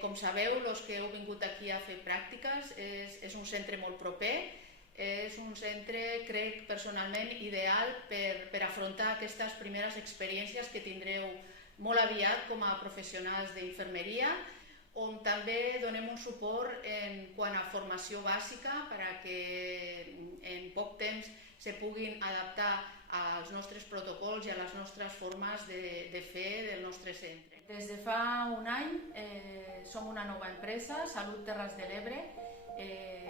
Com sabeu, els que heu vingut aquí a fer pràctiques, és un centre molt proper, és un centre, crec personalment, ideal per afrontar aquestes primeres experiències que tindreu molt aviat com a professionals d'infermeria, on també donem un suport en quant a formació bàsica perquè en poc temps se puguin adaptar als nostres protocols i a les nostres formes de fer del nostre centre. Des de fa un any som una nova empresa, Salut Terres de l'Ebre.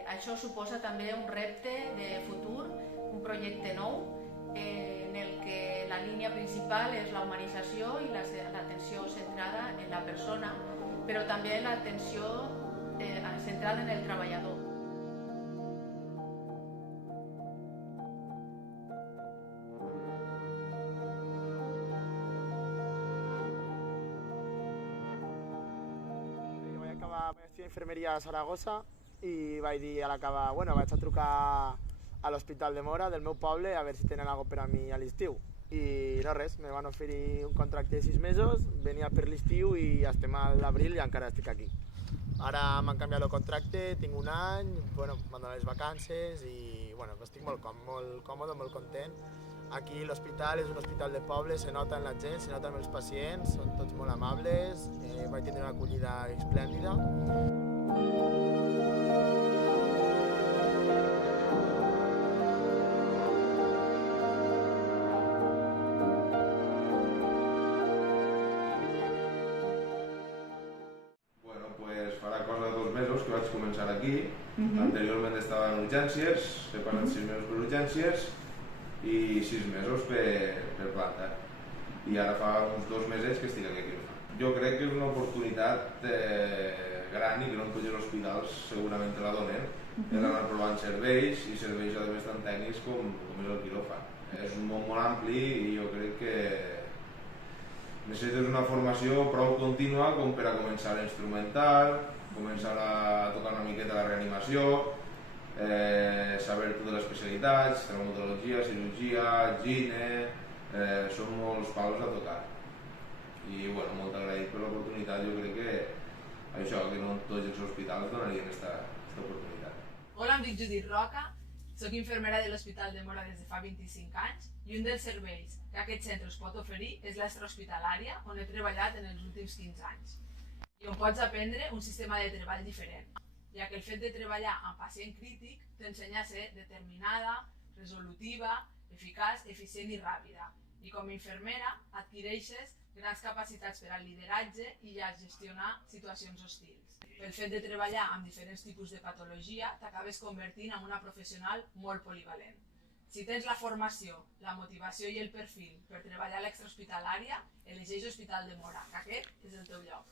Això suposa també un repte de futur, un projecte nou, en el que la línia principal és la humanització i l'atenció centrada en la persona, però també l'atenció centrada en el treballador. Vaig estudiar infermeria a Saragossa i vaig dir a l'acabar, bueno, vaig a trucar a l'Hospital de Móra del meu poble a veure si tenen alguna cosa per a mi a l'estiu. I no res, me van oferir un contracte de 6 mesos, venia per l'estiu i estem a l'abril i encara estic aquí. Ara m'han canviat el contracte, tinc un any, bueno, m'han donat les vacances i bueno, estic molt còmode, molt content. Aquí l'hospital és un hospital de poble, se nota en la gent, se nota en els pacients, són tots molt amables, vaig tindre una acollida esplèndida. Bueno, pues farà cosa de 2 mesos que vaig començar aquí. Anteriorment estava en urgències, he passat 6 mesos per urgències i 6 mesos per planta. I ara fa uns 2 mesos que estic aquí. Jo crec que és una oportunitat gran i que no en tots els hospitals segurament te la donen. És anar provant serveis i serveis a més tan tècnics com és el quiròfan. És un món molt ampli i jo crec que necessites una formació prou contínua com per a començar a instrumentar, començar a tocar una miqueta la reanimació, saber totes les especialitats, traumatologia, cirurgia, gine, són molts palos a tocar. I bueno, molt agraït per l'oportunitat, jo crec que això, que no tots els hospitals donarien aquesta oportunitat. Hola, em dic Judit Roca, soc infermera de l'Hospital de Móra des de fa 25 anys i un dels serveis que aquest centre us pot oferir és l'extrahospitalària, on he treballat en els últims 15 anys. I on pots aprendre un sistema de treball diferent, ja que el fet de treballar amb pacient crític t'ensenya a ser determinada, resolutiva, eficaç, eficient i ràpida. I com a infermera adquireixes grans capacitats per al lideratge i a gestionar situacions hostils. Pel fet de treballar amb diferents tipus de patologia, t'acabes convertint en una professional molt polivalent. Si tens la formació, la motivació i el perfil per treballar a l'extrahospitalària, elegeix l'Hospital de Móra, que aquest és el teu lloc.